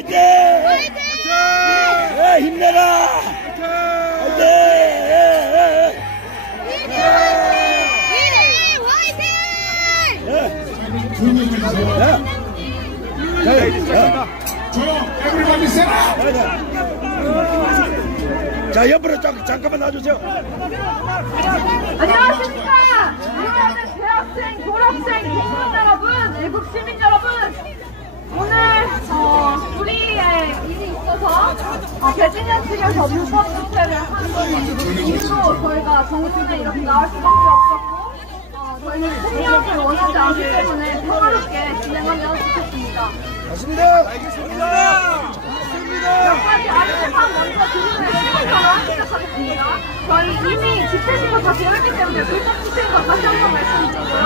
화이팅! 화이팅! 네, 힘내라! 화이팅! Everybody sit up! 자, 옆으로 잠깐만 놔주세요. 안녕하십니까? 사랑하는 대학생, 졸업생, 국민 여러분, 외국 시민 여러분. 오늘 우리의 일이 있어서 배진현 측에서 불법 집회를 한 이유로 저희가 정신에 이렇게 나올 수밖에 없었고 저희는 폭력을 원하지 않기 때문에 평화롭게 진행하면 좋겠습니다. 맞습니다. 알겠습니다. 몇 가지 안내만 먼저 드리는 시간처럼 시작하겠습니다. 저희 이미 집회 신고 다 되었기 때문에 불법 집회인 거 다시 한번 말씀드리고요.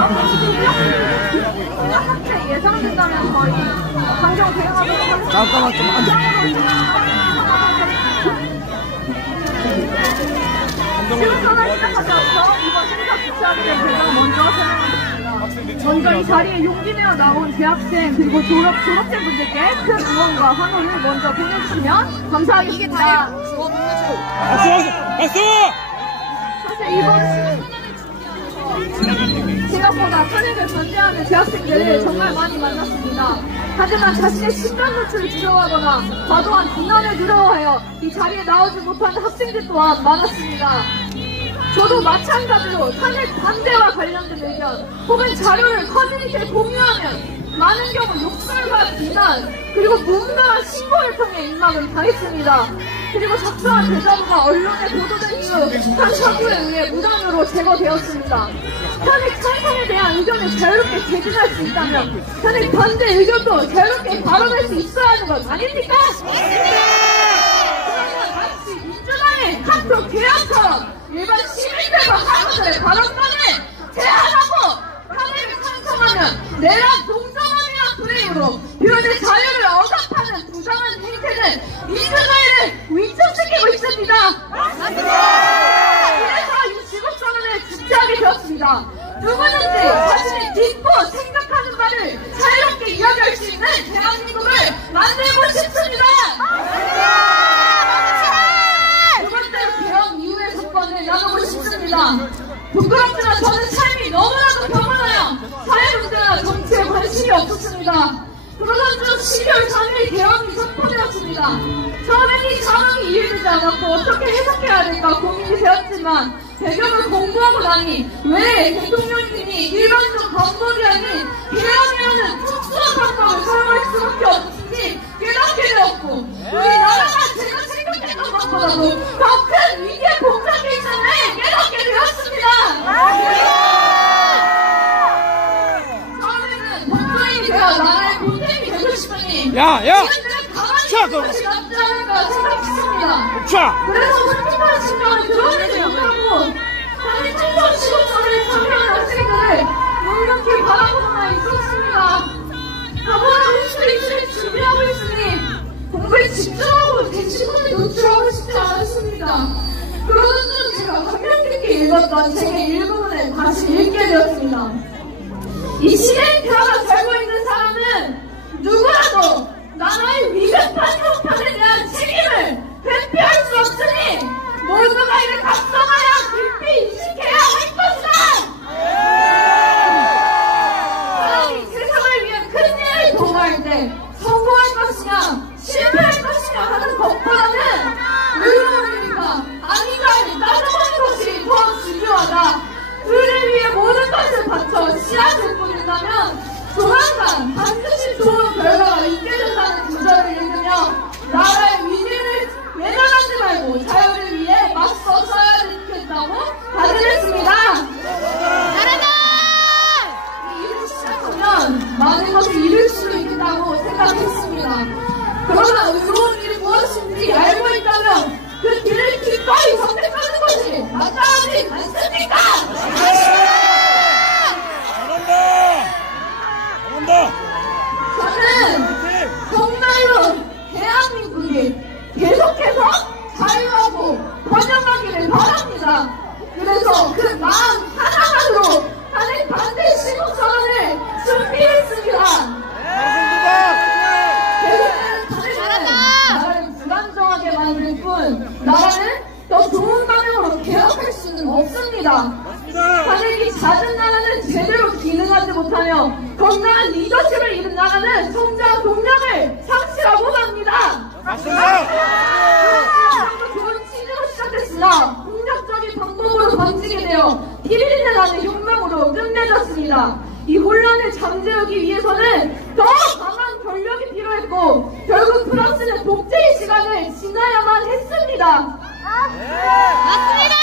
폭력 학대 예상된다면 저희 강경 대응하도록 하겠습니다. 잠깐만 좀 앉아. 지금부터 시작하셔서 이번 행사 주최하게 된 배경 먼저 설명하겠습니다. 먼저 이 자리에 용기 내어 나온 대학생 그리고 졸업생 분들께 큰 응원과 환호를 먼저 보내주시면 감사하겠습니다. 박수! 사실 이번 생각보다 탄핵을 반대하는 대학생들을 정말 많이 만났습니다. 하지만 자신의 신변 노출을 두려워하거나 과도한 비난을 두려워하여 이 자리에 나오지 못한 학생들 또한 많았습니다. 저도 마찬가지로 탄핵 반대와 관련된 의견 혹은 자료를 커뮤니티에 공유하면 많은 경우 욕설과 비난 그리고 무분별한 신고를 통해 입막을 당했습니다. 그리고 작성한 대자보가 언론에 보도된 이후 한 사부에 의해 무단으로 제거되었습니다. 탄핵 찬성에 대한 의견을 자유롭게 제기할 수 있다면 탄핵 반대 의견도 자유롭게 발언할 수 있어야 하는 것 아닙니까? 그러면 마치 민주당의 학교 개혁처럼 일반 시민들과 학우들의 발언권을 제한하고 탄핵을 찬성하면 내란 동정원이라는 프레임으로 표현의 자유를 억압하는 부당한 행태는 민주주의를 위축시키고 있습니다. 그래서 이 지구선언을 주최하게 되었습니다. 누구든지 자신이 믿고 생각하는 말을 자유롭게 이야기할 수 있는 대한민국을 만들고 싶습니다. 두 번째로 개혁 이후의 사건을 나누고 싶습니다. 부끄럽지만 저는 삶이 너무나도 평온하여 사회 문제나 정치에 관심이 없었습니다. 그러던 중 12월 3일 개혁이 선포되었습니다. 처음엔 이 상황이 이해되지 않았고 어떻게 해석해야 될까 고민이 되었지만 배경을 공부하고 나니 왜 대통령님이 일반적 방법이 아닌 개혁이라는 특수한 방법을 사용할 수밖에 없는지 깨닫게 되었고 우리나라가 제가 생각했던 것보다도 더 큰 위기에 봉착해 있음을 깨닫게 되었습니다. 처음에는 본토인이 되어 나라의 본tem이 되고 싶으니 지금들은 가만히 있는 것이 낫지 않을까 생각했습니다. 그래서 솔직한 심정을 드러내지 못하고 다시 친정 시공선을 참여한 학생들을 묵묵히 바라보고만 있었습니다. 다보다 홈스테이지를 준비하고 있으니 공부에 집중하고 대치권을 노출하고 싶지 않았습니다. 그러던 중 제가 감명 깊게 읽었던 책의 일부분을 다시 읽게 되었습니다. 이 시대의 변화가 살고 있는 사람은 누구라도 나라의 위급한 형편에 대한 책임을 회피할 수 없으니 모두가 이를 각성하여 깊이 인식해야 할 것이다! 사람이 세상을 위해 큰 일을 도모할 때 성공할 것이냐 실패할 것이냐 하는 것보다는 의무입니까? 아닌가를 따져보는 것이 더 중요하다. 그를 위해 모든 것을 바쳐 씨앗을 뿌린다면 조만간 반드시 좋은 결과가 있게 된다는 구절을 읽으며 나라의 위기를 외면하지 말고 자유를 위해 맞서 서야 되겠다고 다짐했습니다. 잘한다! 이 일을 시작하면 많은 것을 잃을 수 있다고 생각했습니다. 그러나 의로운 일이 무엇인지 알고 있다면 그 길을 기꺼이 선택하는 것이 마땅하지 않습니까? 저는 정말로 대한민국이 계속해서 자유하고 번영하기를 바랍니다. 그래서 그 마음 하나만으로 탄핵 반대 시국선언을 준비했습니다. 계속되는 탄핵 더 좋은 방향으로 개혁할 수는 없습니다. 탄핵이 잦은 나라는 제대로 기능하지 못하며 건강한 리더십을 잃은 나라는 성장 동력을 상실하고 맙니다. 좋은 취지로 시작했으나 폭력적인 방법으로 번지게 되어 피리리는 나는 혁명으로 끝맺었습니다. 이 혼란을 잠재우기 위해서는 더 강한 권력이 필요했고 결국 프랑스는 독재의 시간을 지나야만 했습니다. 맞습니다.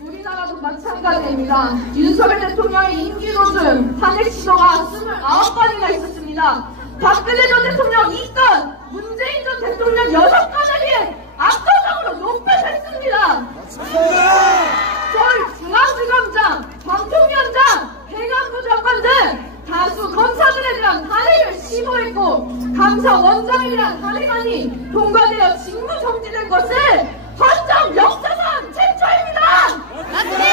우리나라도 마찬가지입니다. 윤석열 대통령의 임기 도중 탄핵 시도가 29건이나 있었습니다. 박근혜 전 대통령 2건, 문재인 전 대통령 6건에 비해 압도적으로 높아졌습니다. 서울중앙지검장, 방통위원장, 행안부 장관 등 다수 검사들에 대한 탄핵을 시도했고 감사원장에 대한 탄핵안이 통과되어 직무 정지된 것은 헌정 역사상 최초입니다. 맞습니다.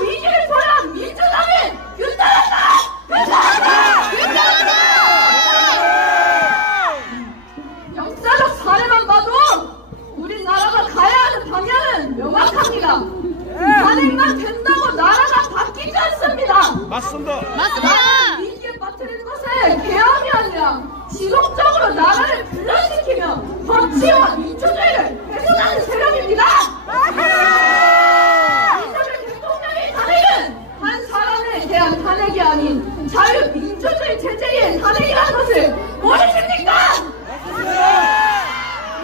위기를 초래한 민주당은 규탄한다! 규탄한다! 규탄한다! 역사적 사례만 봐도 우리나라가 가야 하는 방향은 명확합니다. 탄핵만 된다고 나라가 바뀌지 않습니다. 맞습니다. 위기에 빠뜨리는 것은 개혁이 아니라 지속적으로 나라를 분란시키며 법치와 민주주의를 훼손하는 세력입니다. 윤석열 대통령의 탄핵은 한 사람에 대한 탄핵이 아닌 자유민주주의 체제의 탄핵이라는 것을 모르십니까?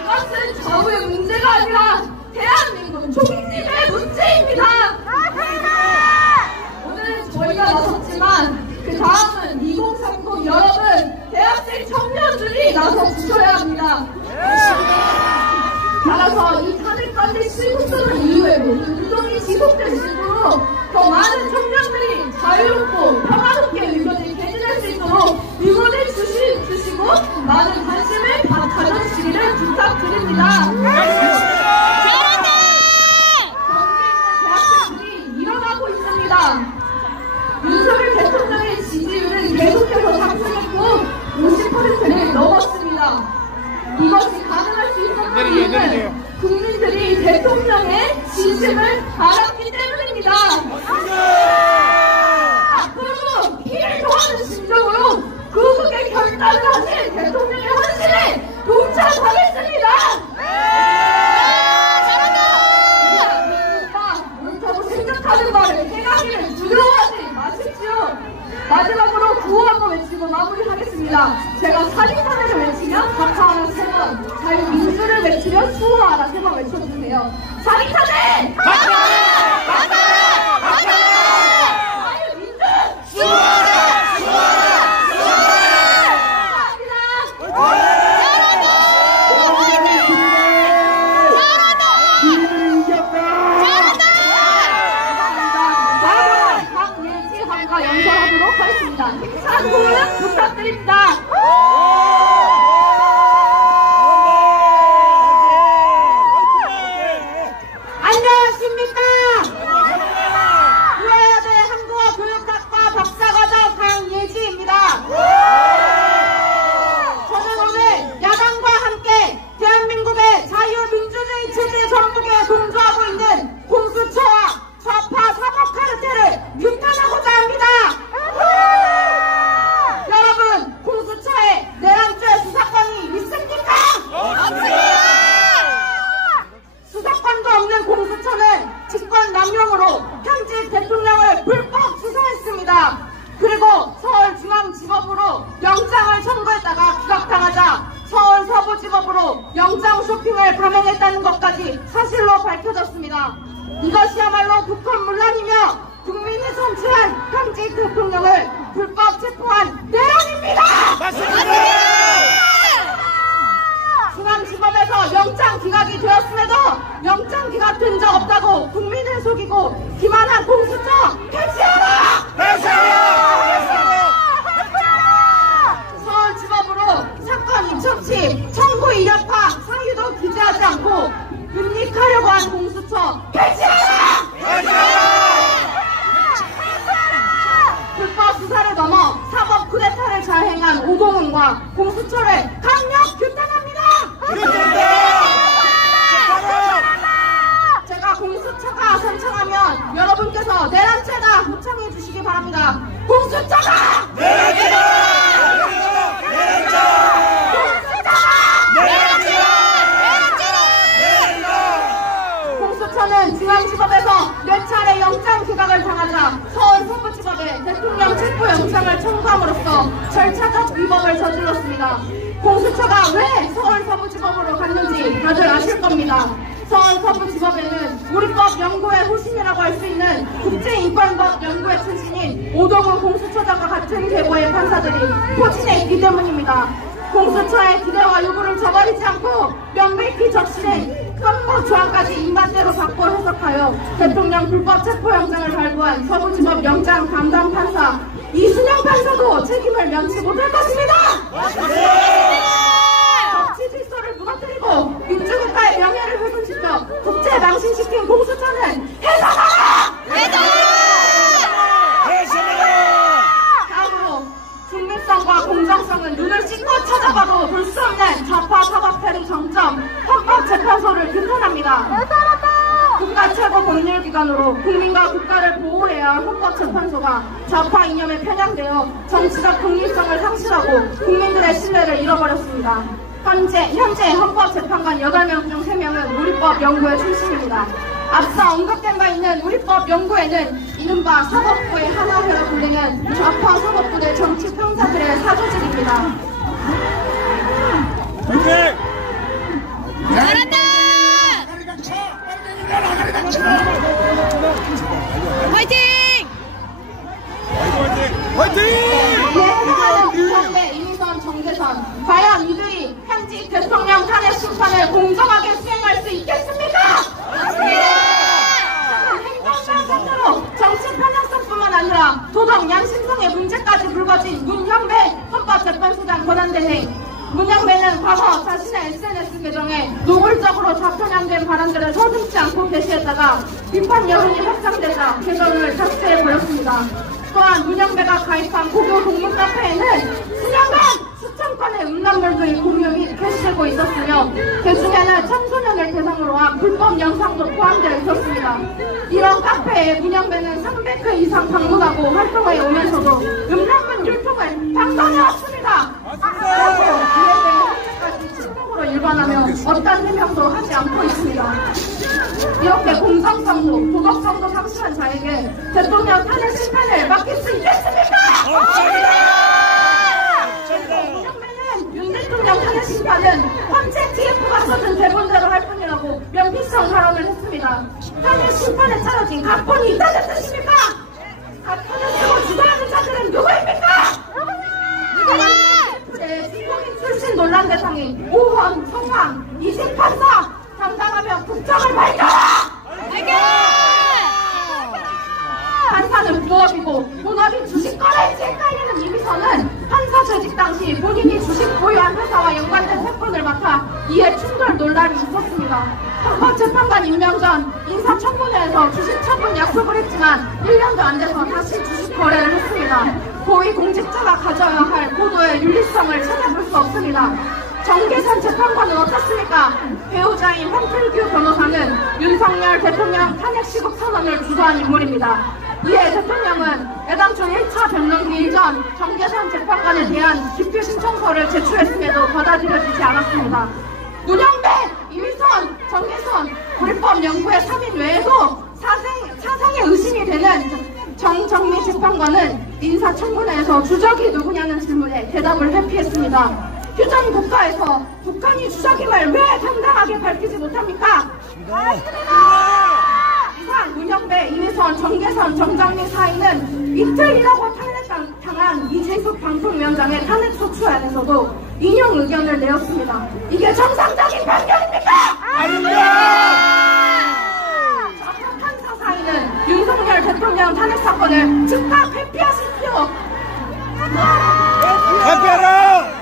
이것은 저우의 문제가 아니라 대한민국 총리의 문제입니다. 오늘 저희가 나섰지만 그 다음은 2030 여러분 대학생 청년들이 나서 주셔야 합니다. 따라서 이 탄핵까지 실급되는 이후에도 운동이 지속될 수 있도록 더 많은 청년들이 자유롭고 평화롭게 의견을 개진할 수 있도록 응원해 주시고 많은 관심을 가져주시기를 부탁드립니다. 윤석열 대통령의 지지율은 계속해서 상승했고 50%를 넘었습니다. 이것이 가능할 수 있었던 이유는 국민들이 대통령의 진심을 알았기 때문입니다. 앞으로도 피를 토하는 심정으로 구국의 결단을 하신 대통령의 헌신에 동참하겠습니다. 생각하는 말을 행하기를 두려워하지 마십시오. 마지막으로 구호 한번 외치고 마무리하겠습니다. 제가 살인탄핵을 외치면 각하하라 3번, 자유민주를 외치면 수호하라 3번 외쳐주세요. 살인탄핵! 각하하라! 각하하라! 각하하라! 자유민주! 수호하라! 수호하라! 수호하라! 감사합니다. 연설하도록 하겠습니다. 힘찬 호응 부탁드립니다. 안녕하십니까? 유아여대 한국어 교육학과 박사과정 강예지입니다. 저는 오늘 야당과 함께 대한민국의 자유민주주의 체제 정복에 동조하고 있는 공수처와 좌파 사법 카르텔을 규탄하고자 합니다. 여러분, 공수처에 내란죄 수사권이 있습니까? 수사권도 없는 공수처는 직권남용으로 현직 대통령을 불법 수사했습니다. 그리고 서울중앙지법으로 영장을 청구했다가 기각당하자 서울 서부지법으로 영장 쇼핑을 감행했다는 것까지 사실로 밝혀졌습니다. 이것이야말로 국헌문란이며 국민이 선출한 현직 대통령을 불법 체포한 내란입니다. 맞습니다. 중앙지법에서 영장 기각이 되었음에도 영장 기각된 적 없다고 국민을 속이고 기만한 공수처 해체하라! 해체하라! 서울지법으로 사건 입촉치, 청구 이력파, 상유도 기재하지 않고 은닉하려고 한 공수처 해체하라! 불법 수사를 넘어 사법 쿠데타를 자행한 오동훈과 공수처를 강력 규탄합니다. 영장을 청구함으로써 절차적 위법을 저질렀습니다. 공수처가 왜 서울서부지법으로 갔는지 다들 아실 겁니다. 서울서부지법에는 우리법 연구의 후신이라고 할 수 있는 국제인권법 연구의 출신인 오동훈 공수처장과 같은 계보의 판사들이 포진해 있기 때문입니다. 공수처의 기대와 요구를 저버리지 않고 명백히 적시된 선거 조항까지 입맛대로 바꿔 해석하여 대통령 불법 체포영장을 발부한 서부지법 영장 담당 판사 이순영 판사도 책임을 면치 못할 것입니다. 정치 질서를 무너뜨리고 민주국가의 명예를 훼손시켜 국제 망신시킨 공수처는 해산하라! 다음으로 중립성과 공정성은 눈을 씻고 찾아봐도 볼 수 없는 좌파 사법태리 정점 헌법재판소를 규탄합니다. 국가 최고 법률기관으로 국민과 국가를 보호해야 할 헌법재판소가 좌파 이념에 편향되어 정치적 독립성을 상실하고 국민들의 신뢰를 잃어버렸습니다. 현재 헌법재판관 8명 중 3명은 우리법 연구의 출신입니다. 앞서 언급된 바 있는 우리법 연구에는 이른바 사법부의 하나회로 불리는 좌파 사법부대 정치 평사들의 사조직입니다. 잘한다! 화이팅! 화이팅! 이해하는 이민선, 정계선, 과연 이들이 현직 대통령 탄핵 심판을 공정하게 수행할 수 있겠습니까? 행정상으로 정치 편향성뿐만 아니라 도덕, 양심성의 문제까지 불거진 문형배 헌법재판소장 권한대행. 문형배는 과거 자신의 SNS 계정에 노골적으로 좌편향된 발언들을 서슴지 않고 게시했다가 비판 여론이 확산되자 계정을 삭제해버렸습니다. 또한 문형배가 가입한 고교 동문 카페에는 수년간 수천 건의 음란물들이 공유 및 게시되고 있었으며 그 중에는 청소년을 대상으로 한 불법 영상도 포함되어 있었습니다. 이런 카페에 문형배는 300회 이상 방문하고 활동해 오면서도 음란물 유통을 방관해왔습니다. 그리고 이에 대해 현재까지 침묵으로 일관하며 어떤 해명도 하지 않고 있습니다. 이렇게 공정성도 도덕성도 상실한 자에게 대통령 탄핵 심판을 맡길 수 있겠습니까? 문형배는 윤 대통령 탄핵 심판은 헌재 TF가 써준 대본대로 할 뿐이라고 명피성 발언을 했습니다. 탄핵 심판에 차려진 각본이 있다는 뜻입니까? 각본을 쓰고 주도하는 자들은 누구입니까? 중국인 출신 논란 대상인 오헌, 성황, 이식 판사 당당하며 국정을 밝혀라! 판사는 부업이고 본업이 주식 거래인지 헷갈리는 이미선은 판사 재직 당시 본인이 주식 보유한 회사와 연관된 사건을 맡아 이에 충돌 논란이 있었습니다. 헌법재판관 임명 전 인사청문회에서 주식 처분 약속을 했지만 1년도 안 돼서 다시 주식 거래를 했습니다. 고위공직자가 가져야 할 고도의 윤리성을 찾아볼 수 없습니다. 정계선 재판관은 어떻습니까? 배우자인 황필규 변호사는 윤석열 대통령 탄핵 시국 선언을 주도한 인물입니다. 이에 대통령은 애당초 1차 변론기 이전 정계선 재판관에 대한 기피 신청서를 제출했음에도 받아들여지지 않았습니다. 문형배, 이휘선, 정계선, 불법 연구의 3인 외에도 사생의 의심이 되는 정정미 재판관은 인사청문회에서 주적이 누구냐는 질문에 대답을 회피했습니다. 휴전 국가에서 북한이 주적임을 왜 당당하게 밝히지 못합니까? 이상 문형배, 이휘선, 정계선, 정정미 사인은 이틀이라고 탄핵당한 이재숙 방통위원장의 탄핵소추안에서도 인용 의견을 내었습니다. 이게 정상적인 판결입니까? 아닙니다! 판사 사인은 윤석열 대통령 탄핵 사건을 즉각 회피하십시오. 회피하라!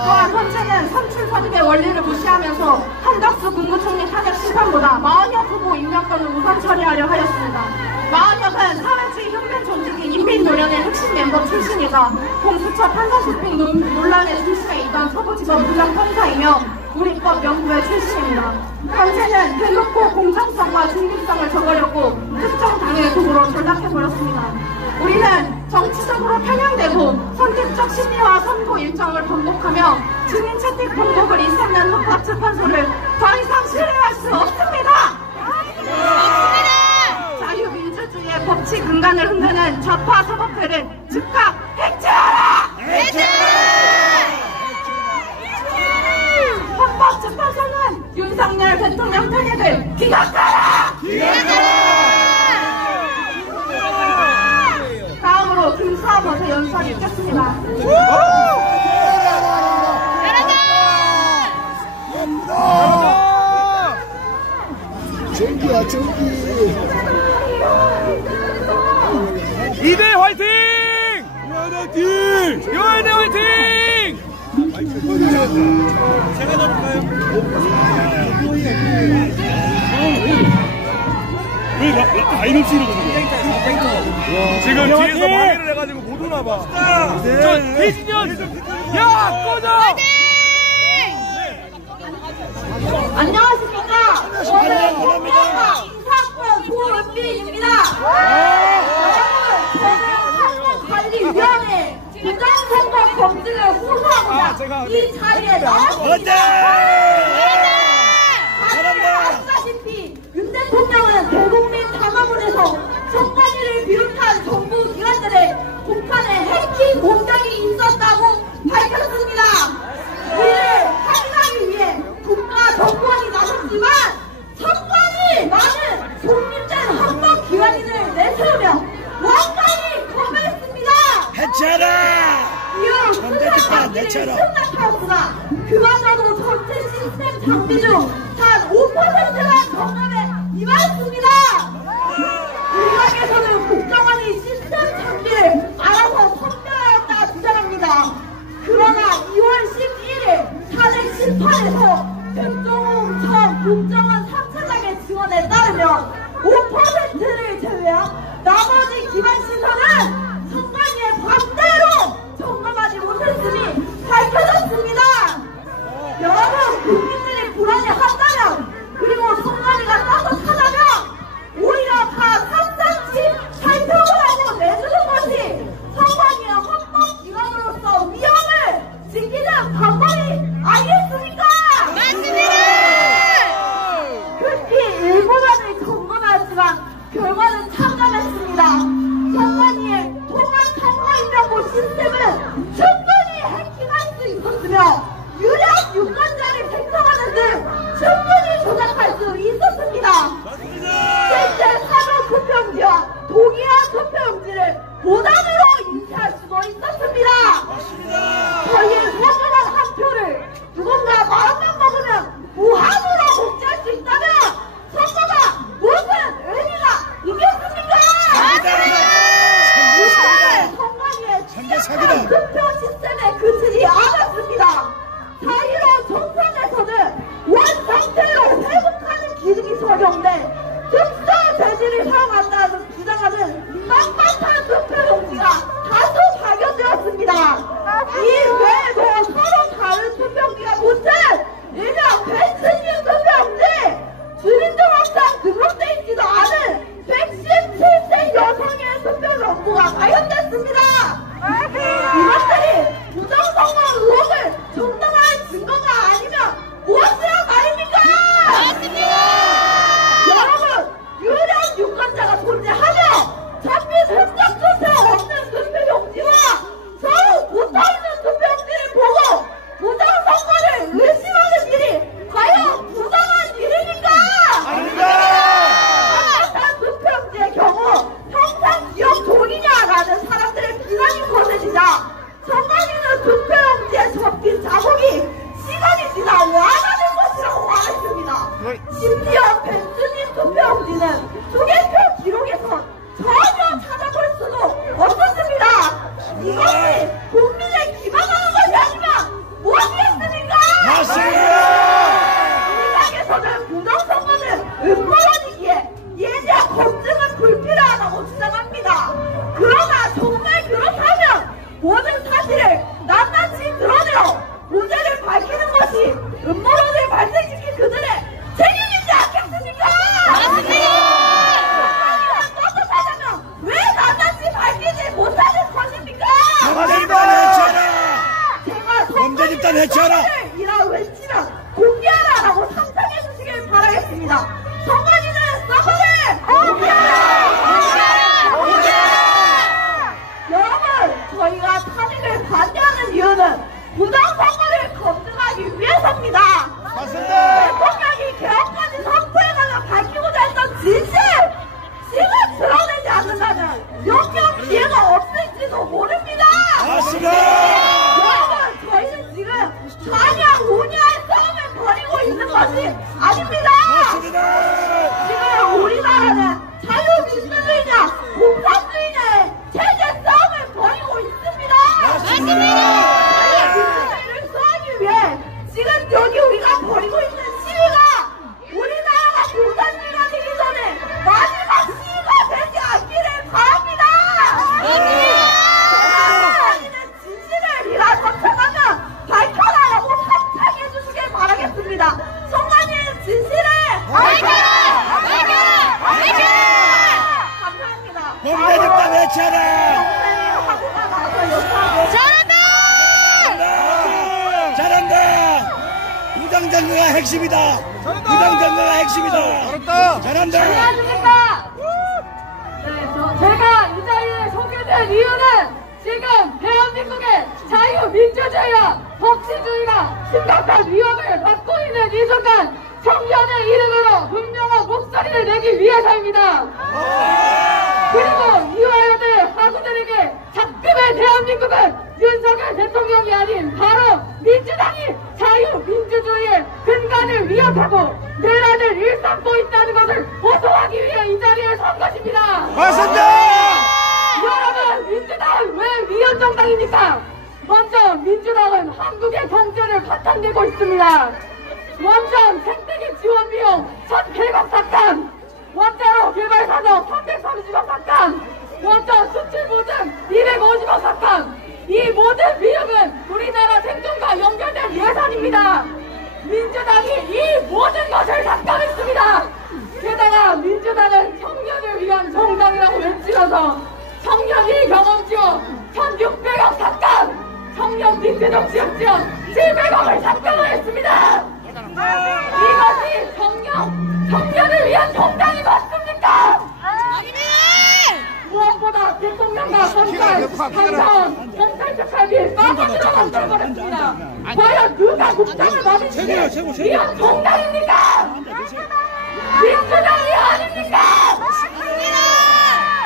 또한 헌재는 선출 선임의 원리를 무시하면서 한덕수 국무총리 탄핵 심판보다 마흔여 후보 임명권을 우선 처리하려 하였습니다. 마흔여는 사회주의 혁명 조직인 인민노련의 핵심 멤버 출신이자 공수처 판사쇼핑 논란의 중심에 있던 서부지법 부장판사이며 우리법 연구의 출신입니다. 현재는 대놓고 공정성과 중립성을 저버렸고 특정 당의 도구로 전락해버렸습니다. 우리는 정치적으로 편향되고 선택적 심리와 선고 일정을 반복하며 증인 채택 번복을 일삼는 헌법재판소를 더 이상 신뢰할 수 없습니다. 자유민주주의의 법치 근간을 흔드는 좌파 사법회를 즉각 해체하라! 헌법재판소는 윤석열 대통령 탄핵을 기각하라! 다음으로 김수아버서 연설이 있겠습니다. 전기야 전기. 이대 화이팅! 유한대 화이팅! 제가 넣을까요? 왜 라인 없이 이러거든요? 지금 뒤에서 방해를 해가지고 못 오나봐. 저 이진현! 야 꺼져! 안녕하십니까. 저는 국가가 인사권 고은비입니다. 저는 선거관리위원회 부정선거 검증을 호소하고자 이 자리에 나왔습니다. 다들 아시다시피 윤 대통령은 대국민 담화문에서 선관위를 비롯한 정부 기관들의 북한의 해킹 공작이 있었다고 밝혔습니다. 이를 확인하기 위해 국가 정권이 나섰지만 선관위 많은 독립된 헌법기관인을 내세우며 완전히 거부했습니다. 해체하라! 이후 수사 장비를 승낙하였으나 그마저도 전체 시스템 장비 중 단 5%가 점검에 임하였습니다. 일각에서는 국정원이 시스템 장비를 알아서 선별하였다 주장합니다. 그러나 2월 11일 탄핵 심판에서 백종웅 전 국정원 3차장의 증언에 따르면 5%를 제외한 나머지 기반 시설은 선관위의 반대로 점검하지 못했음이 밝혀졌습니다. 여러분, 국민들이 불안해한다면 그리고 선관위가 따뜻하다면 오히려 다 샅샅이 살펴보라고 내주는 것이 선관위의 헌법기관으로서 위험을 지키는 방법이 아니겠습니까? 맞습니다! 특히 일부만을 점검하지만 결과는 참담했습니다. 선관위의 통합 선거인명부 시스템은 충분히 해킹할 수 있었으며 유력 유권자를 생성하는 등 충분히 조작할 수 있었습니다. 실제 사전 투표용지와 동의한 투표용지를 보단으로 인쇄할 수도 있었습니다. 저희의 소중한 한 표를 누군가 마음만 먹으면 무한으로 복제할 수 있다면 선거가 무슨 의미가 있겠습니까? 선관위의 취약한 투표 시스템에 그치지 않았습니다. 자유로운 총선에서는 원상태로 회복하는 기능이 적용돼 특수 재질을 사용한다는 주장하는 빳빳한 투표용지가 다수 발견되었습니다. 이 외에도 서로 다른 투표용지가 붙은 일명 펜스님 투표용지, 주민등록상 등록돼 있지도 않은 117세 여성의 투표용지가 발견됐습니다. 이것들이 부정선거 의혹을 정당할 증거가 아니면 무엇이란 말입니까? 맞습니다! 여러분, 유력 유권자가 존재하며 잡힌 흔적 투표 없는 투표용지와 서로 붙어있는 투표용지를 보고 부정선거를 의심하는 일이 과연 부당한 일입니까? 아닙니다! 한 투표용지의 경우 평생 기억 종이냐라는 사람들의 비난이 거세지자 선관위는 투표용지에 적힌 자국이 시간이 지나 완화된 것이라고 말했습니다. 심지어 벤츠님 투표용지는 투개표 기록에서 전혀 찾아볼 수도 없었습니다. 이것이 국민을 기만하는 것이 아니면 무엇이겠습니까? 맞습니다! 일각에서는 부정선거는 음모론이기에 예리한 검증은 불필요하다고 주장합니다. 그러나 정말 그렇다면 모든 사실을 낱낱이 드러내어 문제를 밝히는 것이 음모론을 발생시킨 그들의 책임이지 않겠습니까? 맞습니다! 선관위가 떳떳하다면 왜 낱낱이 밝히지 못하는 것입니까? 범죄 집단 해체하라! 이라 외치면 공개하라라고 상상해 주시길 바라겠습니다. 선관위는 서버를 공개하라! 것이 아닙니다. 지금 우리나라는 자유민주주의냐 공산주의냐의 체제 싸움을 벌이고 있습니다. 자유민주주의를 수하기 위해 지금 여기 우리가 벌이고 있는 시위가 우리나라가 공산주의가 되기 전에 마지막 시위가 되지 않기를 바랍니다. 진실을 이라서 평하면 밝혀라라고 합창해 주시길 바라겠습니다. 성관님 진실을 밝혀라! 감사합니다. 범죄적다 외쳐라! 하고가 나서 역사하고 잘한다! 무장장르가 핵심이다! 무장장르가 핵심이다! 잘한다! 안녕하십니까? 네, 제가 이 자리에 소개된 이유는 지금 대한민국의 자유민주주의와 법치주의가 심각한 위협을 받고 있는 이 순간 청년의 이름으로 분명한 목소리를 내기 위해서입니다. 그리고 이화여대 학우들에게 작금의 대한민국은 윤석열 대통령이 아닌 바로 민주당이 자유민주주의의 근간을 위협하고 내란을 일삼고 있다는 것을 보도하기 위해 이 자리에 선 것입니다. 맞습니다! 여러분, 민주당은 왜 위헌정당입니까? 먼저 민주당은 한국의 경제를 파탄내고 있습니다. 원전 생태계 지원 비용 1,100억 삭감, 원자로 개발 사정 330억 삭감, 원전 수출 보증 250억 삭감. 이 모든 비용은 우리나라 생존과 연결된 예산입니다. 민주당이 이 모든 것을 삭감했습니다. 게다가 민주당은 청년을 위한 정당이라고 외치면서 청년이 경험지원 1,600억 삭감, 청년 빈대적 지역지원 700억을 삭감하였습니다. 이것이 청년을 위한 정당이 맞습니까? 무엇보다 대통령과 검찰, 감사원, 경찰 특활비 빠져들어 만들어버렸습니다. 과연 누가 국장을 받으시기에 위한 정당입니까? 민주당이 아닙니까?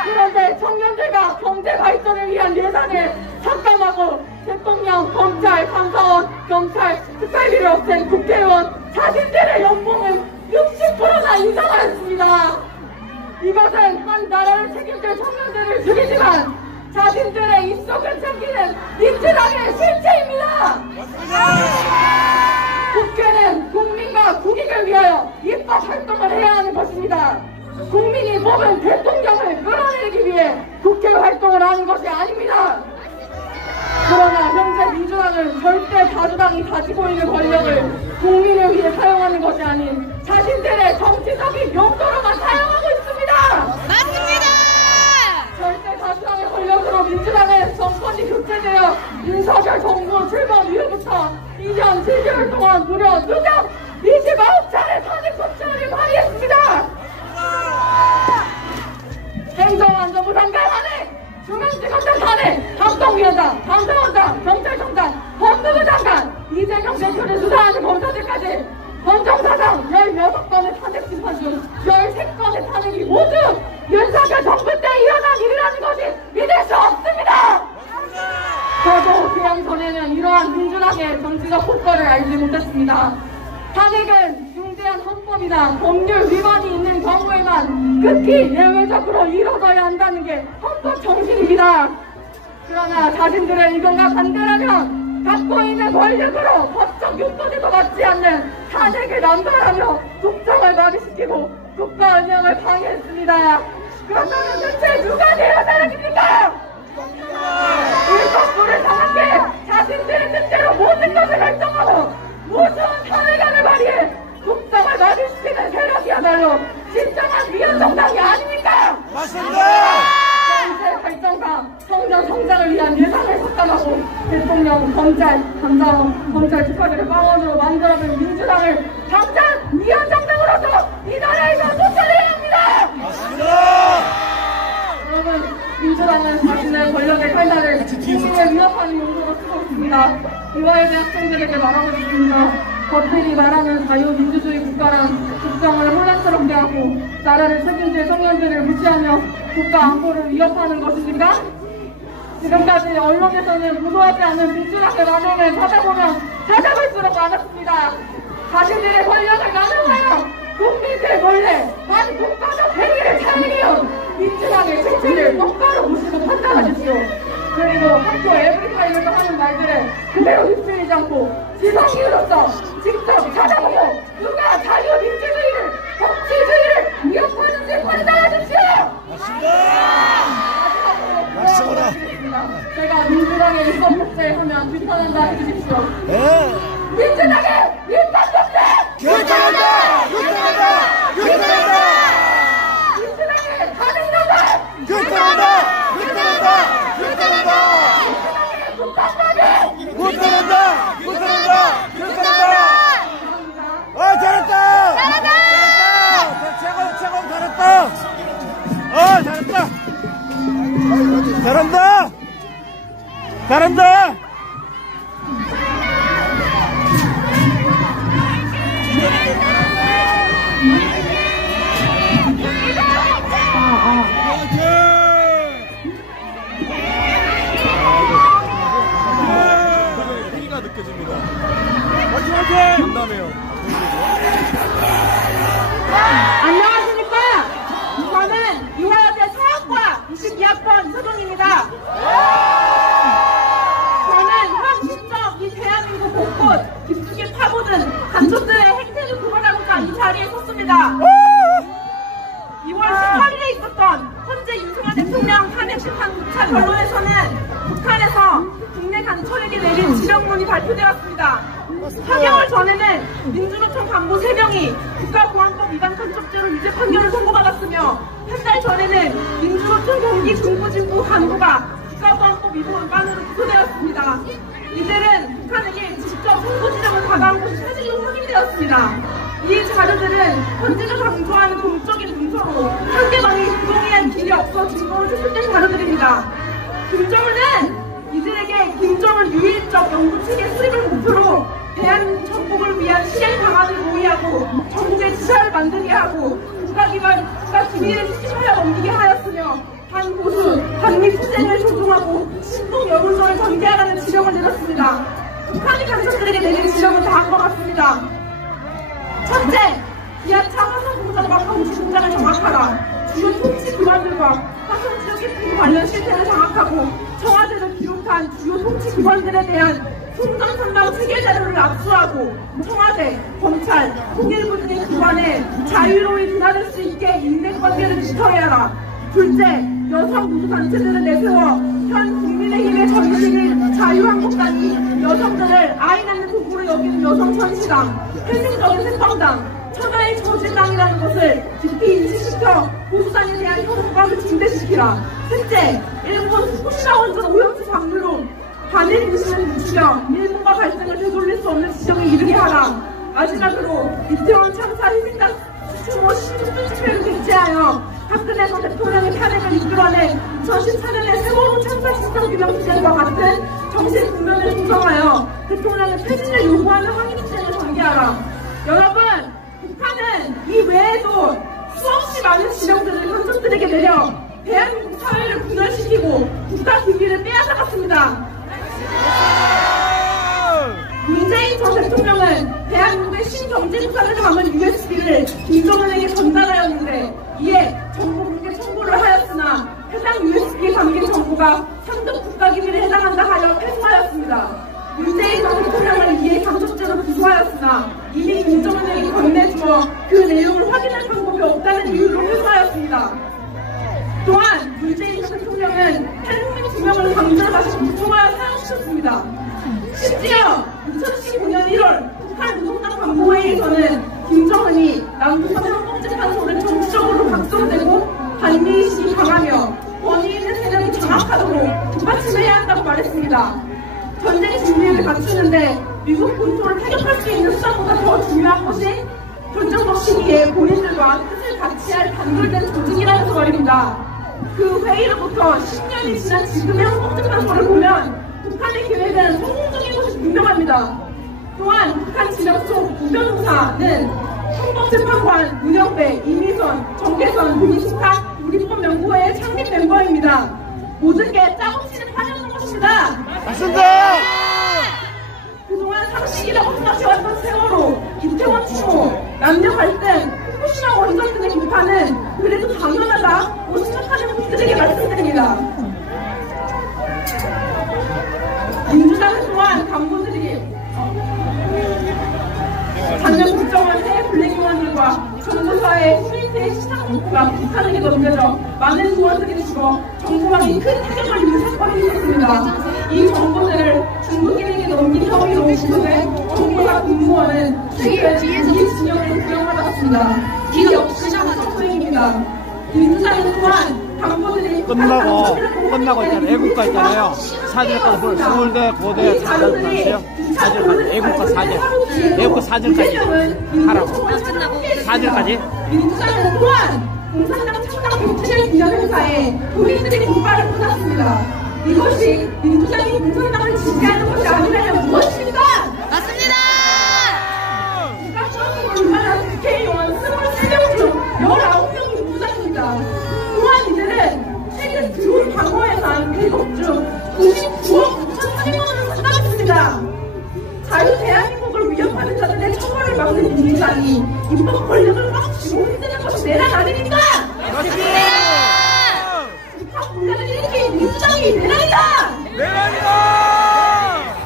그런데 청년들과 경제 발전을 위한 예산을 삭감하고 대통령, 검찰, 감사원, 경찰, 특활비를 없앤 국회의원 자신들의 연봉은 60%나 인상하였습니다. 이것은 한 나라를 책임질 청년들을 죽이지만 자신들의 입속을 챙기는 민주당의 실체입니다. 국회는 국민과 국익을 위하여 입법 활동을 해야 하는 것입니다. 국민이 뽑은 대통령을 끌어내기 위해 국회 활동을 하는 것이 아닙니다. 그러나 현재 민주당은 절대 다수당이 가지고 있는 권력을 국민을 위해 사용하는 것이 아닌 자신들의 정치적인 용도로만 사용하고 있습니다. 맞습니다. 절대 다수당의 권력으로 민주당은 정권이 교체되어 윤석열 정부 출범 이후부터 2년 7개월 동안 무려 누적 29차례 탄핵 소추를 발의했습니다. 행정안전부 장관 탄핵, 중앙지검장 탄핵, 합동위원장, 감사원장, 경찰청장, 법무부 장관, 이재명 대표를 수사하는 검사들까지 검정사상 16건의 탄핵 심판 중 13건의 탄핵이 모두 윤석열 정부 때 일어난 일이라는 것이 믿을 수 없습니다. 저도 개항 전에는 이러한 민주당의 정치적 폭거를 알지 못했습니다. 탄핵은 중대한 헌법이나 법률 위반이 있는 경우에만 극히 예외적으로 이뤄져야 한다는 게 헌법 정신입니다. 그러나 자신들의 의견과 반대라면 갖고 있는 권력으로 법적 요건에도 맞지 않는 탄핵을 남발하며 국정을 마비시키고 국가 운영을 방해했습니다. 그렇다면 대체 누가 내야 사람입니까? 일정부를 장악해 자신들의 뜻대로 모든 것을 결정하고 무슨 탄핵안을 발의해 국정을 마비시키는 세력이야말로 진정한 위헌정당이 아닙니까? 맞습니다! 경제 발전과 청년 성장을 위한 예산을 삭감하고 대통령, 검찰, 감사원, 검찰 특활비를 빵원으로 만들어낸 민주당을 당장 위헌정당으로서 이 나라에서 쫓아내야 합니다! 맞습니다! 여러분, 민주당은 자신의 권력의 칼날을 국민을 위협하는 용도로 쓰고 있습니다. 이화여대 학생들에게 말하고 싶습니다. 겉들이 말하는 자유민주주의 국가란 국정을 혼란스럽게 하고 나라를 책임질 청년들을 무시하며 국가 안보를 위협하는 것입니까? 지금까지 언론에서는 무도하지 않은 민주당의 만행을 찾아보면 찾아볼수록 많았습니다. 자신들의 권력을 원래 난 국가적 행위를 차리게요. 민주당의 정체를 똑바로 보시고 판단하십시오. 그리고 학교 에브리타임에서 하는 말들을 그대로 휩쓸리지 않고 지성인으로서 직접 찾아보고 누가 자유민주주의를 법치주의를 위협하는지 판단하십시오. 맞습니다. 제가 민주당의 입법독재 하면 비판한다 해주십시오. 민주당의 입법독재! 규탄한다! 규탄한다! 규탄한다! 민주당의 가능노동! 규탄한다! 규탄한다! 규탄한다! 규탄한다! 규탄한다! 규탄한다! 아, 잘했다! 잘했다! 최고 잘했다! 아, 잘했다! 잘한다! 잘한다! 힘이 느껴집니다. 화이팅! 건담해요. 안녕하십니까? 저는 유아여대 사학과 22학번 이서동입니다. 저는 혁신적 이 대한민국 곳곳 깊숙이 파고든 간첩들의 행태를 고발하고자 이 자리에 섰습니다. 2월 18일에 있었던 헌재 윤석열 대통령 탄핵 심판 9차 결론에서는 북한에서 국내 간첩에게 내린 지령문이 발표되었습니다. 4개월 전에는 민주노총 간부 3명이 국가보안법 위반 간첩죄로 유죄 판결을 선고받았으며 한 달 전에는 민주노총 경기 중부진부 간부가 국가보안법 위반으로 기소되었습니다. 이들은 북한에게 직접 선고 지령을 받아온 것이 사실로 확인되었습니다. 이 자료들은 헌재가 강조하는 공적인 문서로 상대방이 부동의한 길이 없어 증거로 제출된 자료들입니다. 김정은은 이들에게 김정은 유일적 연구체계 수립을 목표로 대한민국 정복을 위한 실행 방안을 모의하고 정국의 지사를 만들게 하고 국가 기밀을 수집하여 넘기게 하였으며 반보수, 반미 투쟁을 조종하고 신동 여론전을 전개하라는 지령을 내렸습니다. 북한이 간첩들에게 내린 지령은 다음과 것 같습니다. 첫째, 기아차 화성공사와 경지 공장을 정확하라. 주요 통치 기관들과 화성지역 캠핑 관련 실태를 장악하고 청와대를 비롯한 주요 통치 기관들에 대한 총선 선방 체계 자료를 압수하고 청와대, 검찰, 통일부 등의 기관에 자유로이 드나들 수 있게 인맥관계를 지켜야 하라. 둘째, 여성 노조단체들을 내세워 현 국민의힘의 정식을 자유한국당이 여성들을 아이 낳는 도구로 여기는 여성천시당, 폐쇄적인 생방당, 천하의 저질당이라는 것을 깊이 인식시켜 보수당에 대한 혐오감을 증대시키라. 셋째, 일본 후쿠시마 원전 오염수 방류로 반일 민심을 묻히며 일본과 갈등을 되돌릴 수 없는 지경에 이르게 하라. 마지막으로 이태원 참사 희생당 추모 10주 집회를 개최하여 박근혜 전 대통령의 탄핵을 이끌어낸 2014년의 세월호 참사 진상규명투쟁과 같은 정신 국면을 조성하여 대통령의 퇴진을 요구하는 항의투쟁을 전개하라. 여러분, 북한은 이 외에도 수없이 많은 지령들을 간첩들에게 내려 대한민국 사회를 분열시키고 국가 기밀을 빼앗아갔습니다. 문재인 전 대통령은 대한민국의 신경제국가를 담은 USB를 김정은에게 전달하였는데 이에 정보 공개 청구를 하였으나 해당 USB에 담긴 정보가 상급 국가기밀에 해당한다 하여 패소하였습니다. 문재인 전 대통령을 이에 간첩죄로 기소하였으나 이미 김정은에게 건네주어 그 내용을 확인할 방법이 없다는 이유로 패소하였습니다. 또한 문재인 전 대통령은 탈북민 2명을 강제로 다시 구청하여 사용시켰습니다. 심지어 2015년 1월 북한 노동당 간부회의에서는 김정은이 남북한 헌법재판소를 정치적으로 각성되고 반미의식이 강하며 권위 있는 세력이 장악하도록 뒷받침해야 한다고 말했습니다. 전쟁 준비를 갖추는데 미국 본토를 타격할 수 있는 수단보다 더 중요한 것이 결정적 시기에 본인들과 뜻을 같이 할 단결된 조직이라면서 말입니다. 그 회의로부터 10년이 지난 지금의 헌법재판소를 보면 북한의 계획은 성공적인 것이 분명합니다. 또한 북한 진영 속 우변호사는 헌법재판관 문영배, 이미선, 정계선 등이 속한 우리법연구회의 창립 멤버입니다. 모든 게 짜고 치는 판이었는 것입니다. 맞습니다. 그동안 상식이라고 생각해왔던 세월호, 이태원 추모, 남녀 갈등, 후쿠시마 원전 반면 국정원의 블랙의원들과 정부사의 수인대 시상국가 북한에게 넘겨져 많은 의원들이 죽어 정부와의 큰 타격을 입는 사건이 있었습니다. 이 정보들을 중국인에게 넘긴 혐의로 구속된 정부가 공무원은 최근 이 진영으로 구형받았습니다. 이 역시 소행입니다. 민주당은 또한 당보들이 끝나고 있잖아요. 애국가 있잖아요. 사진까지 볼 서울대, 고대 사진까지요. 사진까지 애국가 사진, 애국가 사진까지 하라고. 사진까지. 민주당은 또한 공산당 창당 100주년 기념행사에 국민들이 분발을 쏟았습니다. 이것이 민주당이 공산당을 지지하는 것이 아니라면 무엇입니까? 맞습니다. 제가 처음으로 임명한 국회의원 23명 중 19명이 민주당입니다. 또한 이들은 최근 드론 방어 예산 100억 중 99억 9,300만 원을 쏟았습니다. 자유 대한민국을 위협하는 자들의 처벌을 막는 민주당이 입법 권력을 막 쥐고 있는 것이 내란 아닙니까? 맞습니다. 입법 분란을 일으킨 민주당이 내란이다! 내란이다!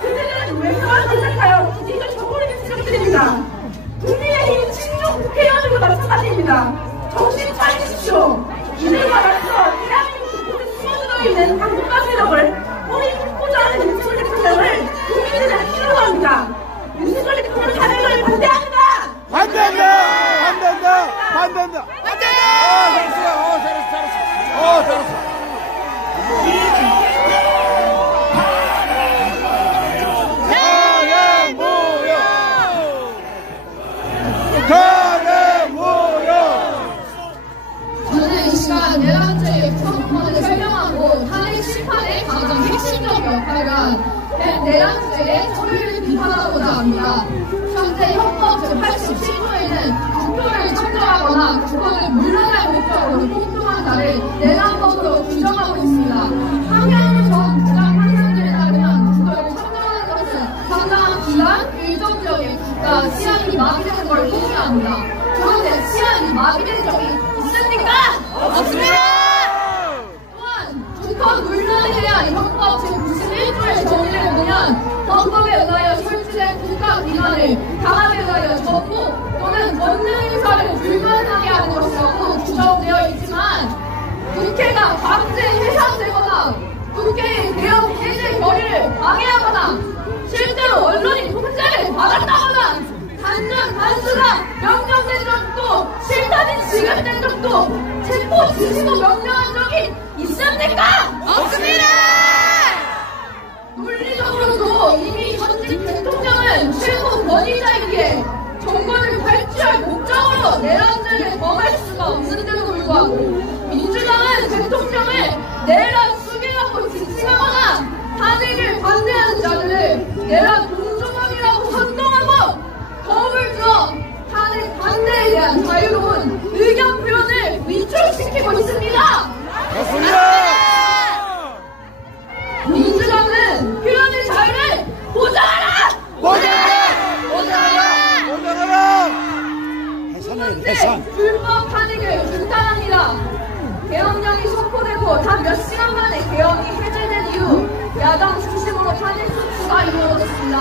그들은 왜 그만 생각하여 이걸 저버리는 생각들입니다. 국민의힘 친중 국회의원들도 마찬가지입니다. 정신 차리십시오. 이들과 맞서 대한민국 곳에 숨어들어 있는 당국과 세력을 뿌리 뽑고자 하는 윤석열 대통령을 국민들은 필요합니다. 윤석열 대통령 탄핵을 반대합니다. 반대한다! 반대. 잘했어. 저는 이 시간 내란죄의 구성권을 설명하고 탄핵 심판의 가장 핵심적 역할을 한 내란죄의 처리를 비판하고자 합니다. 현재 헌법 제87조에는 국표를 청정하거나 국권을 물러날 목적으로 폭동한 자를 내란법으로 규정하고 있습니다. 한경우 전 부장 판사들에 따르면 국권을 청정하는 것은 상당한 기간, 일정 지역의 국가 치안이 마비되는 걸 의미합니다. 그런데 치안이 마비된 적이 있습니까? 없습니다. 또한 국헌 물러나야 할 헌법 제91조의 정의를 보면 헌법에 의하여 설치된 국가기관을 강하게 의하여 정부 또는 권능 행사를 불가능하게 하는 것이라고 규정되어 있지만 국회가 강제 해산되거나 국회의 개혁 해제 결의를 방해하거나 실제로 언론이 통제를 받았다거나 단전 단수가 명령된 적도 실탄이 지급된 적도 체포 지시도 명령한 적이 있습니까? 없습니다. 논리적으로도 이미 현직 대통령은 최고 권위자이기에 정권을 발주할 목적으로 내란죄를 범할 수가 없는데도 불구하고 민주당은 대통령을 내란 수비라고 지칭하거나 탄핵을 반대하는 자들을 내란 공정함이라고 선동하고 겁을 주어 탄핵 반대에 대한 자유로운 의견 표현을 위축시키고 있습니다. 민주당은 표현의 자유를 보장하라! 해산! 불법 탄핵을 불탄합니다. 계엄령이 선포되고 단 몇 시간 만에 계엄이 해제된 이후 야당 중심으로 탄핵 소추가 이루어졌습니다.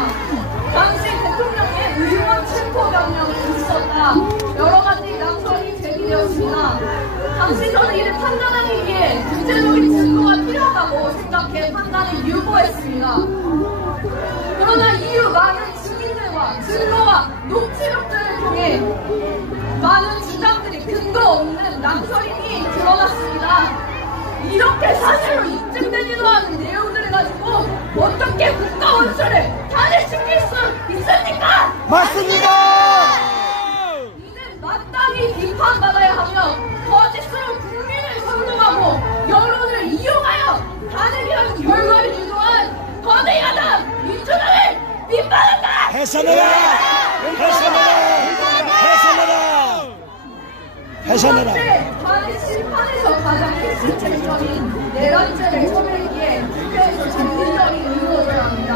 당시 대통령의 의원 체포 명령이 있었다. 여러 가지 양설이 제기되었습니다. 당시 저는 이를 판단하기 위해 구체적인 증거가 필요하다고 생각해 판단을 유보했습니다. 그러나 이후 많은 증인들과 증거와 녹취록들을 통해 많은 주장들이 근거 없는 낭설임이 드러났습니다. 이렇게 사실로 입증되지도 않은 내용들을 가지고 어떻게 국가 원수를 탄핵시킬 수 있습니까? 맞습니다! 이는 마땅히 비판받아야 하며 거짓으로 국민을 선동하고 여론을 이용하여 탄핵이라는 결과를 유도한 거대한 민주당을 비판한다! 해산해라! 탄핵 심판에서 가장 핵심적인 내란죄를 처리하기에 국회에서 정리적인 의무를 합니다.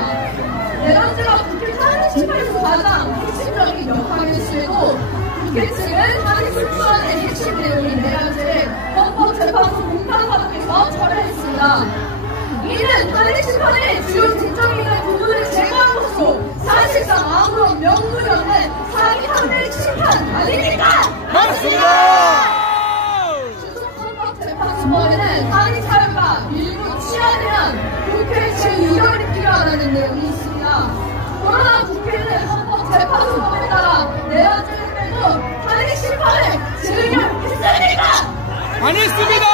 내란죄가 국회 탄핵 심판에서 가장 핵심적인 역할을 했고 국회 측은 탄핵 심판의 핵심 내용인 내란죄를 헌법재판소 공판 과정에서 처리했습니다. 이는 탄핵 심판의 주요 쟁점이 있는 부분을 제거한 것으로 사실상 아무런 명분이 없는 사기 탄핵 있다라는 내용이 있습니다. 그러나 국회는 헌법재판소법에 따라 내어지는 때도 탄핵 심판을 증명했습니까? 안 했습니다!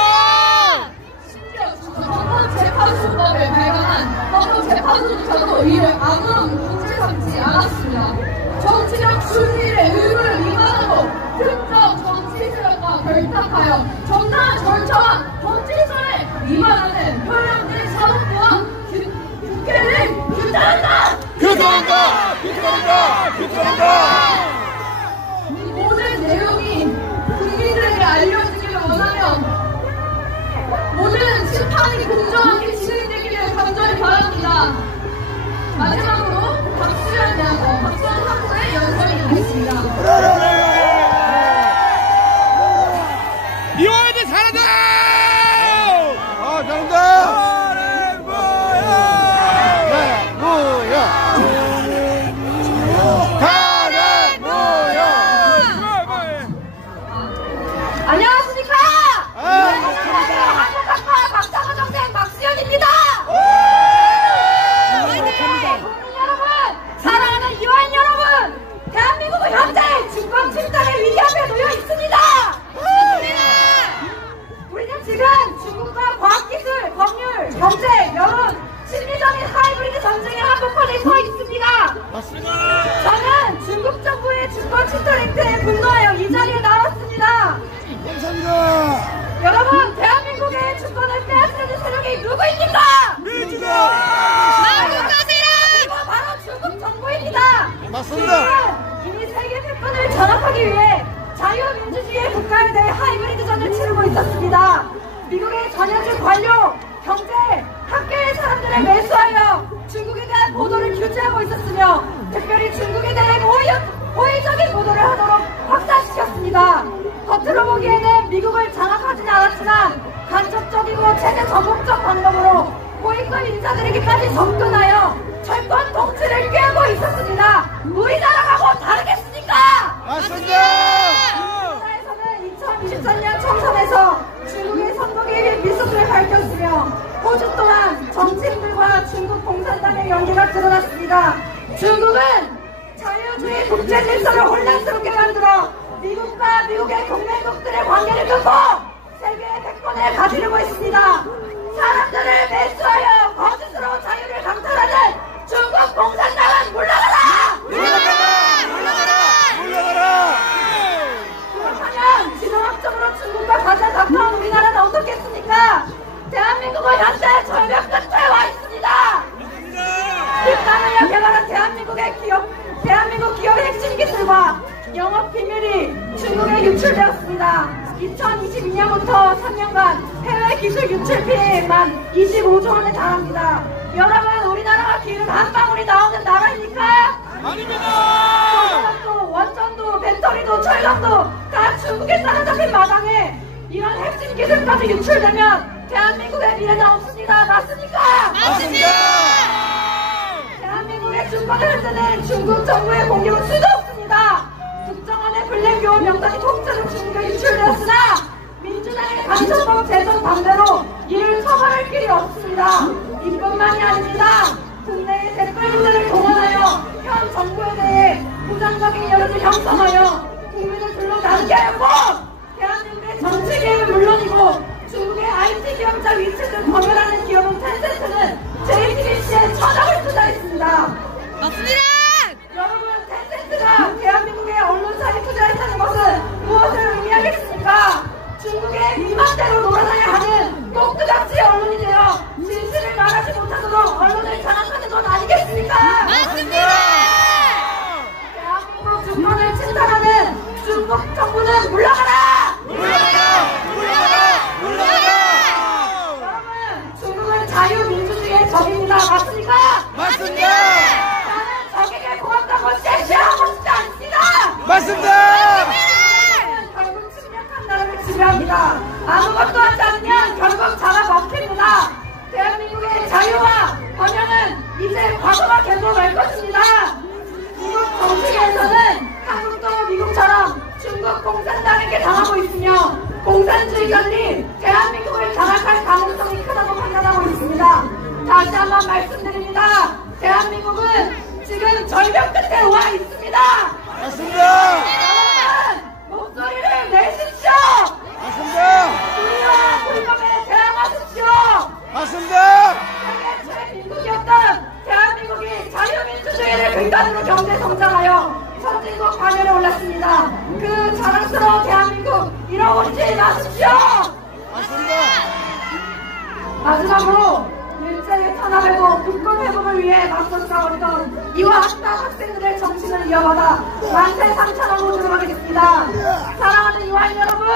심지어 헌법재판소법을 발간한 헌법재판소조차도 이를 아무런 문제 삼지 않았습니다. 정치적 순리의 의무를 위반하고 특정 정치 세력과 결탁하여 정당한 절차와 정치성을 위반하는 표현된 사법 또한 국회를 규탄한다! 규탄한다! 규탄한다! 규탄한다! 이 모든 내용이 국민들에게 알려지기를 원하면 모든 심판이 공정하게 진행되기를 간절히 바랍니다. 마지막으로 박수현 학부의 연설이 있겠습니다. 이화여대 사라져! 잘한다! 안녕하십니까? 한국학과 박사과정생 박수현입니다. 국민 여러분, 사랑하는 이화인 여러분, 대한민국은 현재 주권 침탈의 위기 앞에 놓여 있습니다. 우리는 지금 중국과 과학기술, 법률, 경제, 여론, 심리적인 하이브리드 전쟁의 한복판에 서 있습니다. 저는 중국 정부의 주권 침탈 행태에 분노하여 이 자리에 나왔습니다. 감사합니다. 여러분, 대한민국의 주권을 빼앗는 세력이 누구입니까? 민주당! 이거 바로 중국 정부입니다. 맞습니다. 이미 세계 패권을 장악하기 위해 자유민주주의의 국가에 대해 하이브리드전을 치르고 있었습니다. 미국의 전현직 관료, 경제, 학계의 사람들을 매수하여 중국에 대한 보도를 규제하고 있었으며 특별히 중국에 대해 호의적인 보도를 하도록 확산시켰습니다. 겉으로 보기에는 미국을 장악하지는 않았지만 간접적이고 체제 전복적 방법으로 고위급 인사들에게까지 접근하여 철권 통치를 꾀하고 있었습니다. 우리나라가 뭐 다르겠습니까? 맞습니다. 우리나라에서는 2023년 총선에서 중국의 선거 개입 미수를 밝혔으며 호주 또한 정치인들과 중국 공산당의 연계가 드러났습니다. 중국은 자유주의 국제 질서를 혼란스럽게 만들어 미국과 미국의 동맹국들의 관계를 끊고 세계의 패권을 가지려고 있습니다. 사람들을 매수하여 거짓으로 자유를 강탈하는 중국 공산당은 물러가라! 그렇다면 지정학적으로 중국과 가장 가까운 우리나라는 어떻겠습니까? 대한민국은 현재 절벽 끝에 와 있습니다. 뒷땅을 개발한 대한민국 기업의 핵심 기술과 영업 비밀이 중국에 유출되었습니다. 2022년부터 3년간 해외 기술 유출 피해만 25조 원에 달합니다. 여러분, 우리나라가 기름 한 방울이 나오는 나라입니까? 아닙니다! 소금도, 원전도, 배터리도, 철강도 다 중국에 따라잡힌 마당에 이런 핵심 기술까지 유출되면 대한민국의 미래는 없습니다. 맞습니까? 맞습니다! 대한민국의 주권을 흔드는 중국 정부의 공격은 수도 없습니다. 국정원의 블랙교원 명단이 통째로 중국에 유출되었으나 민주당의 간첩법 제정 반대로 이를 처벌할 길이 없습니다. 이뿐만이 아닙니다. 국내의 댓글들을 동원하여 현 정부에 대해 부정적인 여론을 형성하여 국민을 둘러 나누게 하였고 대한민국의 정치 개입은 물론이고 중국의 IT 기업자 위치를 검열하는 기업은 텐센트는 JTBC에 천억을 투자했습니다. 맞습니다! 여러분, 텐센트가 대한민국의 언론사에 투자했다는 것은 무엇을 의미하겠습니까? 중국의 위만대로 놀아나야 하는 꼭두각시의 언론이 되어 진실을 말하지 못하도록 언론을 장악하는 건 아니겠습니까? 맞습니다! 대한민국 주권을 침탈하는 중국 정부는 물러가라! 여러분, 중국은 자유민주주의의 적입니다. 맞습니까? 맞습니다! 나는 적에게 고맙다고 쎄쎄하고 싶지 않습니다! 맞습니다. 결국 침략한 나라를 지배합니다. 아무것도 하지 않으면 결국 잡아먹힙니다. 대한민국의 자유와 번영은 이제 과거가 되고 말 것입니다. 미국 정치계에서는 한국도 미국처럼 중국 공산당에게 당하고 있으며 공산주의자들이 대한민국을 장악할 가능성이 크다고 판단하고 있습니다. 다시 한번 말씀드립니다. 절벽 끝에 와 있습니다. 맞습니다. 여러분, 목소리를 내십시오. 맞습니다. 우리와 불법에 대항하십시오. 맞습니다. 세계 최민국이었던 대한민국이 자유민주주의를 근간으로 경제 성장하여 선진국 반열에 올랐습니다. 그 자랑스러운 대한민국 잃어버리지 마십시오. 맞습니다. 마지막으로 일제의 탄압에도 국권 회복을 위해 맞서 싸웠던 이와 학당 학생들의 정신을 이어받아 만세 상창하고 들어가겠습니다. 사랑하는 이화인 여러분,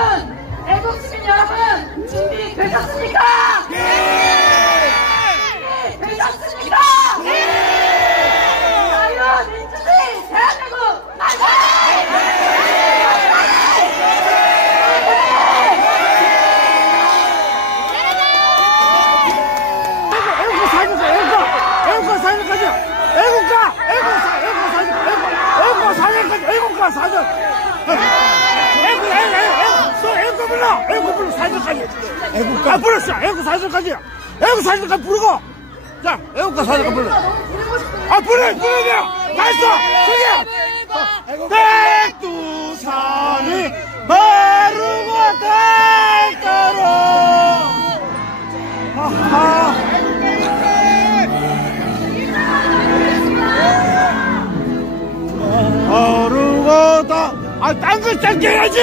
애국 시민 여러분, 준비되셨습니까? 되셨습니까? 자유민주주의 대한민국 만세! 애국가 사전 애국 사전까지 애국가 불렀어. 애국 사전까지 부르고 자 애국가 사전까지 불러. 아 불러야 다 했어. 백두산이 마르고 닳도록 하하. 어르고다 딴 거 짧게 해야지.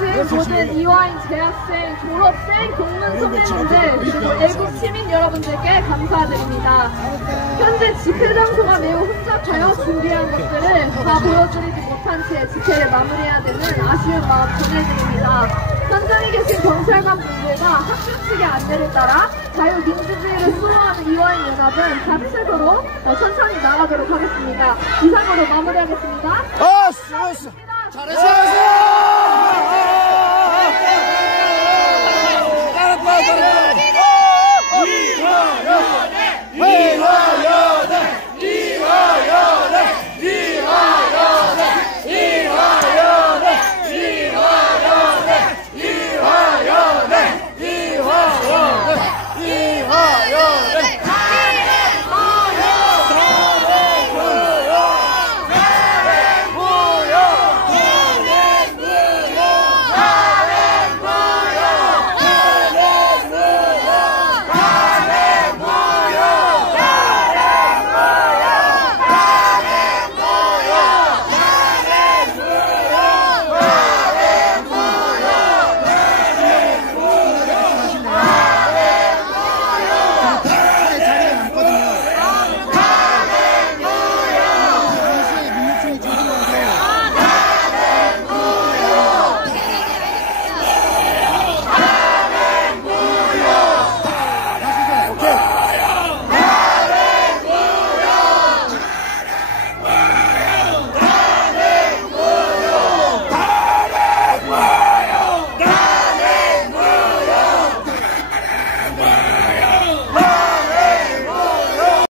계신 모든 이화인 재학생, 졸업생, 동문 선배님들 그리고 애국 시민 여러분들께 감사드립니다. 현재 집회 장소가 매우 혼잡하여 준비한 것들을 다 보여드리지 못한 채 집회를 마무리해야 되는 아쉬운 마음 전해드립니다. 현장에 계신 경찰관 분들과 학교 측의 안내를 따라 자유민주주의를 수호하는 이화인 연합은 자체적으로 천천히 나가도록 하겠습니다. 이상으로 마무리하겠습니다. 잘했어.